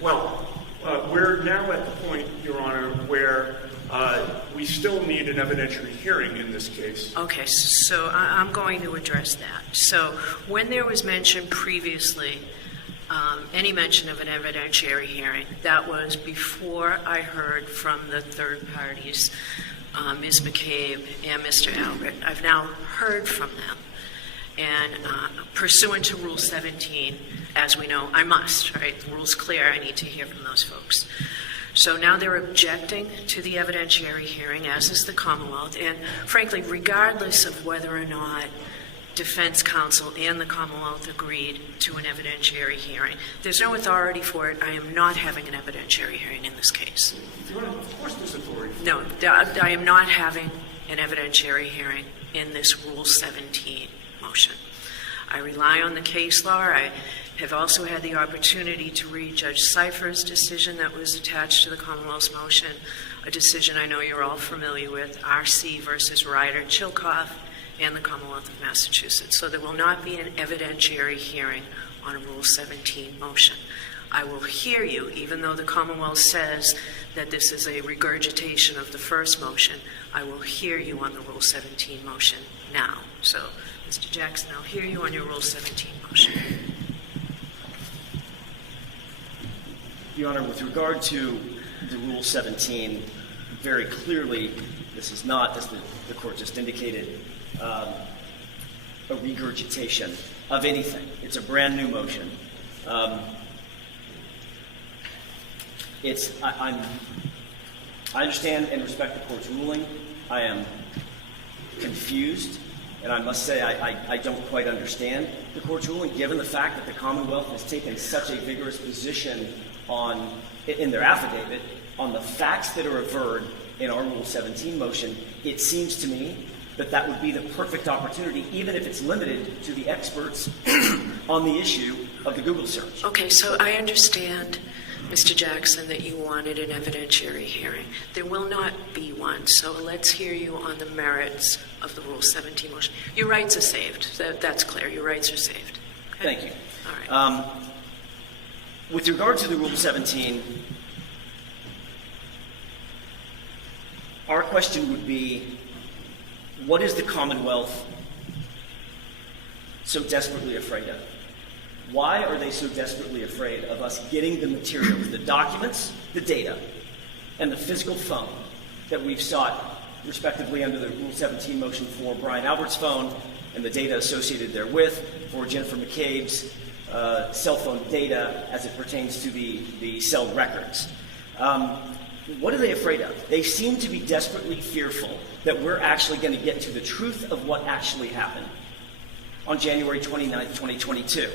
Well, we're now at the point, Your Honor, where we still need an evidentiary hearing in this case. Okay, so I'm going to address that. So when there was mentioned previously, any mention of an evidentiary hearing, that was before I heard from the third parties, Ms. McCabe and Mr. Albert. I've now heard from them. And pursuant to Rule 17, as we know, I must, right? The rule's clear, I need to hear from those folks. So now they're objecting to the evidentiary hearing, as is the Commonwealth, and frankly, regardless of whether or not defense counsel and the Commonwealth agreed to an evidentiary hearing, there's no authority for it. I am not having an evidentiary hearing in this case. Your Honor, of course there's authority. No, I am not having an evidentiary hearing in this Rule 17 motion. I rely on the case law. I have also had the opportunity to read Judge Cipher's decision that was attached to the Commonwealth's motion, a decision I know you're all familiar with, R.C. versus Ryder-Chilkoff and the Commonwealth of Massachusetts. So there will not be an evidentiary hearing on a Rule 17 motion. I will hear you, even though the Commonwealth says that this is a regurgitation of the first motion, I will hear you on the Rule 17 motion now. So, Mr. Jackson, I'll hear you on your Rule 17 motion. Your Honor, with regard to the Rule 17, very clearly, this is not, as the Court just indicated, a regurgitation of anything. It's a brand new motion. I understand and respect the Court's ruling. I am confused, and I must say I don't quite understand the Court's ruling, given the fact that the Commonwealth has taken such a vigorous position in their affidavit on the facts that are averred in our Rule 17 motion. It seems to me that would be the perfect opportunity, even if it's limited to the experts on the issue of the Google search. Okay, so I understand, Mr. Jackson, that you wanted an evidentiary hearing. There will not be one, so let's hear you on the merits of the Rule 17 motion. Your rights are saved. That's clear. Your rights are saved. Okay? Thank you. All right. With regard to the Rule 17, our question would be, what is the Commonwealth so desperately afraid of? Why are they so desperately afraid of us getting the materials, the documents, the data, and the physical phone that we've sought, respectively, under the Rule 17 motion for Brian Albert's phone and the data associated therewith, for Jennifer McCabe's cell phone data as it pertains to the cell records? What are they afraid of? They seem to be desperately fearful that we're actually going to get to the truth of what actually happened on January 29th, 2022.